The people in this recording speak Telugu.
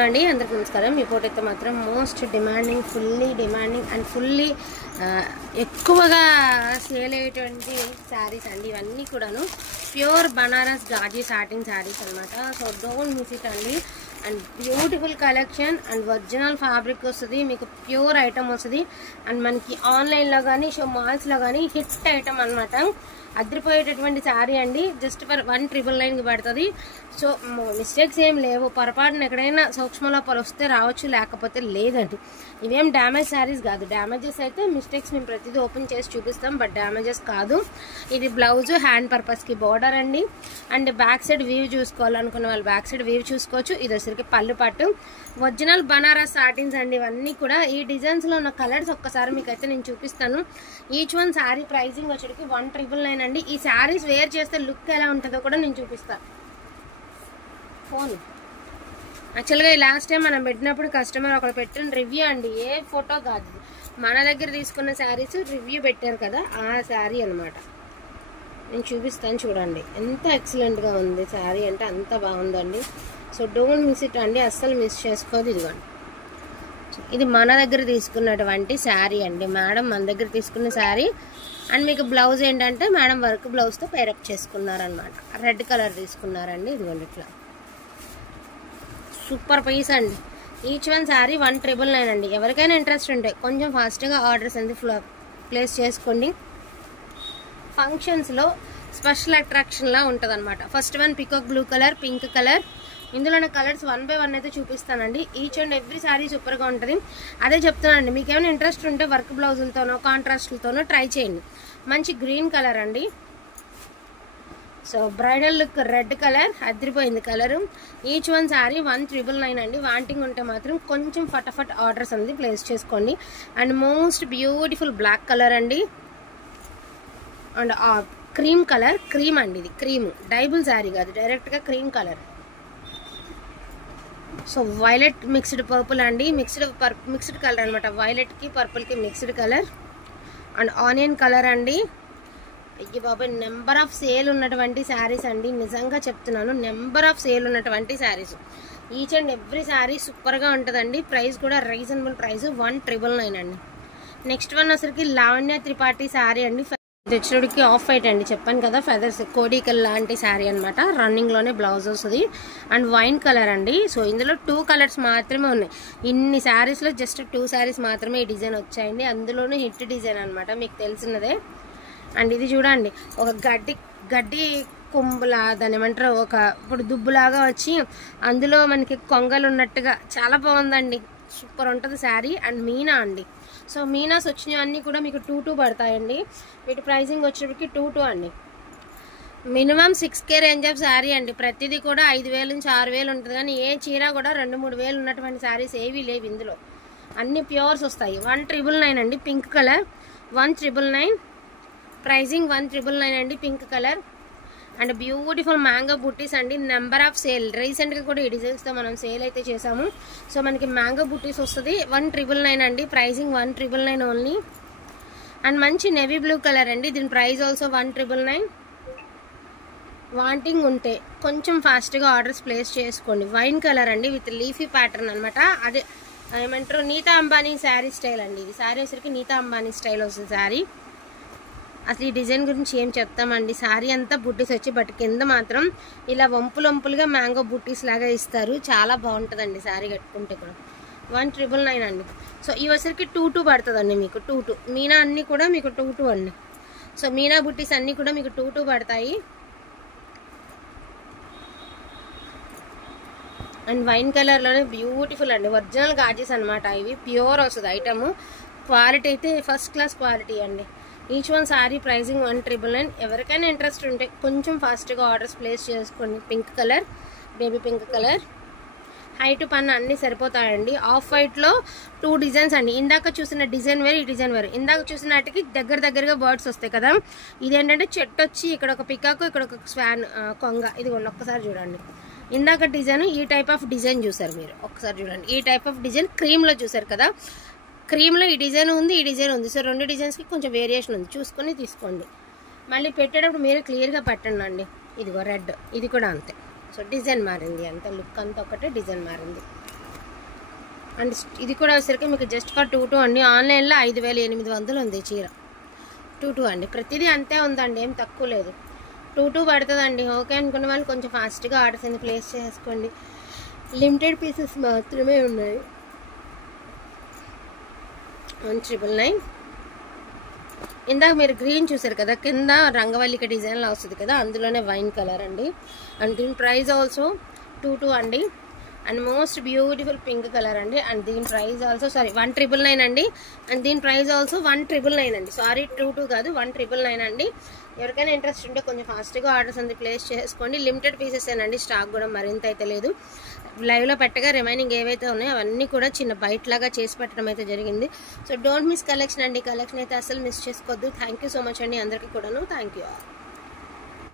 అండి అందరికీ నమస్కారం. ఈ ఫోటో అయితే మాత్రం most demanding, fully demanding and fully ఎక్కువగా సేల్ అయ్యేటువంటి శారీస్ అండి. ఇవన్నీ కూడాను ప్యూర్ బనారస్ గాజీ సాటిన్ శారీస్ అనమాట. సో డోంట్ మిస్ ఇట్ అండి. And beautiful collection and original fabric వస్తుంది, మీకు ప్యూర్ ఐటమ్ వస్తుంది. అండ్ మనకి ఆన్లైన్లో కానీ మాల్స్లో కానీ హిట్ ఐటమ్ అనమాట. అదిరిపోయేటటువంటి శారీ అండి. జస్ట్ ఫర్ 1999కి పడుతుంది. సో మిస్టేక్స్ ఏం లేవు. పొరపాటున ఎక్కడైనా సూక్ష్మ లోపాలు వస్తే రావచ్చు, లేకపోతే లేదండి. ఇవేం డ్యామేజ్ శారీస్ కాదు. డ్యామేజెస్ అయితే మిస్టేక్స్ మేము ప్రతిదీ ఓపెన్ చేసి చూపిస్తాం, బట్ డ్యామేజెస్ కాదు. ఇది బ్లౌజ్ హ్యాండ్ పర్పస్కి బోర్డర్ అండి. అండ్ బ్యాక్ సైడ్ వీవ్ చూసుకోవాలనుకున్న వాళ్ళు బ్యాక్ సైడ్ వీవ్ చూసుకోవచ్చు. ఇది వచ్చరికి పళ్ళు పట్టు, ఒరిజినల్ బనారస్ సాటిన్స్ అండి. ఇవన్నీ కూడా ఈ డిజైన్స్లో ఉన్న కలర్స్ ఒక్కసారి మీకైతే నేను చూపిస్తాను. ఈచ్ వన్ శారీ ప్రైజింగ్ వచ్చేటికి 1999 అండి. ఈ శారీస్ వేర్ చేస్తే లుక్ ఎలా ఉంటుందో కూడా నేను చూపిస్తాను. ఫోన్ యాక్చువల్గా లాస్ట్ టైం మనం పెట్టినప్పుడు కస్టమర్ ఒకరు పెట్టిన రివ్యూ అండి, ఏ ఫోటో కాదు, మన దగ్గర తీసుకున్న శారీస్ రివ్యూ పెట్టారు కదా, ఆ శారీ అనమాట. నేను చూపిస్తాను చూడండి. ఎంత ఎక్సలెంట్గా ఉంది శారీ అంటే అంత బాగుందండి. సో డోంట్ మిస్ ఇట్ అండి, అస్సలు మిస్ చేసుకోదు. ఇదిగోండి, ఇది మన దగ్గర తీసుకున్నటువంటి శారీ అండి. మేడం మన దగ్గర తీసుకున్న శారీ. అండ్ మీకు బ్లౌజ్ ఏంటంటే మేడం వర్క్ బ్లౌజ్తో పేరప్ చేసుకున్నారనమాట. రెడ్ కలర్ తీసుకున్నారండి. ఇదిగోండి ఇట్లా సూపర్ పీస్ అండి. ఈచ్ వన్ శారీ 1999 అండి. ఎవరికైనా ఇంట్రెస్ట్ ఉంటే కొంచెం ఫాస్ట్గా ఆర్డర్స్ అనేది ప్లేస్ చేసుకోండి. ఫంక్షన్స్లో స్పెషల్ అట్రాక్షన్లా ఉంటుంది అనమాట. First one peacock blue colour, pink colour. ఇందులోనే కలర్స్ 1 by 1 అయితే చూపిస్తానండి. ఈచ్ అండ్ ఎవ్రీ శారీ సూపర్గా ఉంటుంది. అదే చెప్తానండి, మీకు ఏమైనా ఇంట్రెస్ట్ ఉంటే వర్క్ బ్లౌజులతోనో కాంట్రాస్ట్లతోనో ట్రై చేయండి. మంచి గ్రీన్ కలర్ అండి. So bridal look red colour, అదిరిపోయింది కలరు. ఈచ్ వన్ శారీ 1999 అండి. వాంటింగ్ ఉంటే మాత్రం కొంచెం ఫటాఫట్ ఆర్డర్స్ అనేది ప్లేస్ చేసుకోండి. And most beautiful black colour అండి. అండ్ క్రీమ్ కలర్, క్రీమ్ అండి. ఇది క్రీమ్, డైబుల్ శారీ కాదు, డైరెక్ట్గా cream colour. So violet mixed purple అండి. మిక్స్డ్ కలర్ అనమాట. వైలెట్కి పర్పుల్కి mixed colour. And onion colour అండి. అయ్యి బాబాయ్, నెంబర్ ఆఫ్ సేల్ ఉన్నటువంటి శారీస్ అండి. నిజంగా చెప్తున్నాను, నెంబర్ ఆఫ్ సేల్ ఉన్నటువంటి saris. Each and every sari సూపర్గా ఉంటుందండి. ప్రైస్ కూడా రీజనబుల్ ప్రైస్, 1999 అండి. నెక్స్ట్ వన్ వచ్చరికి లావణ్య త్రిపాఠి శారీ అండి. తెచ్చుడికి ఆఫ్ వైట్ అండి, చెప్పాను కదా, ఫెదర్స్ కోడికల్ లాంటి శారీ అనమాట. రన్నింగ్లోనే బ్లౌజ్ వస్తుంది. అండ్ వైన్ కలర్ అండి. సో ఇందులో 2 కలర్స్ మాత్రమే ఉన్నాయి. ఇన్ని శారీస్లో జస్ట్ 2 శారీస్ మాత్రమే ఈ డిజైన్ వచ్చాయండి. అందులోనే హిట్ డిజైన్ అనమాట, మీకు తెలిసినదే. అండ్ ఇది చూడండి, ఒక గడ్డి కొమ్ములా, దాని ఏమంటారు, ఇప్పుడు దుబ్బులాగా వచ్చి అందులో మనకి కొంగలు ఉన్నట్టుగా చాలా బాగుందండి. సూపర్ ఉంటుంది శారీ. అండ్ మీనా అండి. సో మీనాస్ వచ్చినవన్నీ కూడా మీకు 22 పడతాయండి. వీటి ప్రైసింగ్ వచ్చేటికి 22 అండి. Minimum 6K range of sari అండి. ప్రతిదీ కూడా 5000 నుంచి 6000 ఉంటుంది. కానీ ఏ చీర కూడా 2-3 వేలు ఉన్నటువంటి శారీస్ ఏవీ లేవు ఇందులో. అన్ని ప్యూర్స్ వస్తాయి. 1999 అండి. Pink colour 1999. ప్రైజింగ్ 1999 అండి. Pink colour. And beautiful mango buttis అండి. నెంబర్ ఆఫ్ సేల్, రీసెంట్గా కూడా ఈ డిజైన్స్తో మనం సేల్ అయితే చేసాము. సో మనకి మ్యాంగో బుట్టీస్ వస్తుంది. 1999 అండి. Pricing 1999 only. అండ్ మంచి నెవీ బ్లూ కలర్ అండి. దీని ప్రైస్ ఆల్సో 1999. వాంటింగ్ ఉంటే కొంచెం ఫాస్ట్గా ఆర్డర్స్ ప్లేస్ చేసుకోండి. వైన్ కలర్ అండి విత్ లీఫీ ప్యాటర్న్ అనమాట. అదే ఏమంటారు, నీతా అంబానీ శారీ స్టైల్ అండి. ఇది శారీ వచ్చరికి నీతా అంబానీ స్టైల్ వస్తుంది శారీ. అసలు ఈ డిజైన్ గురించి ఏం చెప్తామండి. శారీ అంతా బుట్టీస్ వచ్చి, బట్ కింద మాత్రం ఇలా వంపులుగా మ్యాంగో బుట్టీస్ లాగా ఇస్తారు. చాలా బాగుంటుందండి శారీ కట్టుకుంటే కూడా. 1999 అండి. సో ఈ వచ్చరికి 22 పడుతుందండి మీకు. 22 మీనా అన్నీ కూడా మీకు 22 అండి. సో మీనా బుట్టీస్ అన్నీ కూడా మీకు 22 పడతాయి. అండ్ వైన్ కలర్లోనే బ్యూటిఫుల్ అండి. ఒరిజినల్ గాజెస్ అనమాట. ఇవి ప్యూర్ వస్తుంది ఐటమ్. క్వాలిటీ అయితే ఫస్ట్ క్లాస్ క్వాలిటీ అండి. Each one sari pricing 1999. ఎవరికైనా ఇంట్రెస్ట్ ఉంటే కొంచెం ఫాస్ట్గా ఆర్డర్స్ ప్లేస్ చేసుకోండి. Pink colour, baby pink colour. Height పన్ను అన్నీ సరిపోతాయండి. ఆఫ్ వైట్లో 2 డిజైన్స్ అండి. ఇందాక చూసిన డిజైన్ వేరు, ఈ డిజైన్ వేరు. ఇందాక చూసిన వాటికి దగ్గరగా బర్డ్స్ వస్తాయి కదా. ఇదేంటంటే చెట్టు వచ్చి ఇక్కడ ఒక పికాకు, ఇక్కడ ఒక స్వాన్ కొంగ. ఇది ఒక్కసారి చూడండి. ఇందాక డిజైన్ ఈ టైప్ ఆఫ్ డిజైన్ చూసారు మీరు. ఒకసారి చూడండి, ఈ టైప్ ఆఫ్ డిజైన్ క్రీమ్లో చూసారు కదా. క్రీమ్లో ఈ డిజైన్ ఉంది, ఈ డిజైన్ ఉంది. సో 2 డిజైన్స్కి కొంచెం వేరియేషన్ ఉంది, చూసుకొని తీసుకోండి. మళ్ళీ పెట్టేటప్పుడు మీరు క్లియర్గా పెట్టండి అండి. ఇదిగో రెడ్, ఇది కూడా అంతే. సో డిజైన్ మారింది అంతే, లుక్ అంతా ఒకటే, డిజైన్ మారింది. అండ్ ఇది కూడా వచ్చేసరికి మీకు జస్ట్ ఫర్ 22 అండి. ఆన్లైన్లో 5800 ఉంది చీర. 22 అండి. ప్రతిదీ అంతే ఉందండి, ఏం తక్కువ లేదు. 22 పడుతుందండి. ఓకే అనుకున్న వాళ్ళు కొంచెం ఫాస్ట్గా ఆర్డర్స్ అనేది ప్లేస్ చేసుకోండి. లిమిటెడ్ పీసెస్ మాత్రమే ఉన్నాయి. 1999. ఇందాక మీరు గ్రీన్ చూసారు కదా, కింద రంగవల్లిక డిజైన్లో వస్తుంది కదా, అందులోనే వైన్ కలర్ అండి. అండ్ దీని ప్రైస్ ఆల్సో 22 అండి. And most beautiful pink colour అండి. అండ్ దీని ప్రైస్ ఆల్సో 1999 అండి. అండ్ దీని ప్రైస్ ఆల్సో 1999 అండి. సారీ 22 కాదు, 1999 అండి. ఎవరికైనా ఇంట్రెస్ట్ ఉంటే కొంచెం ఫాస్ట్గా ఆర్డర్స్ అనేది ప్లేస్ చేసుకోండి. లిమిటెడ్ పీసెస్ ఏనండి, స్టాక్ కూడా మరింత అయితే లేదు. లైవ్లో పెట్టగా రిమైనింగ్ ఏవైతే ఉన్నాయో అవన్నీ కూడా చిన్న బైట్ లాగా చేసి పెట్టడం అయితే జరిగింది. సో డోంట్ మిస్ కలెక్షన్ అండి. కలెక్షన్ అయితే అసలు మిస్ చేసుకోవద్దు. థ్యాంక్ యూ సో మచ్ అండి అందరికీ కూడాను. Thank you.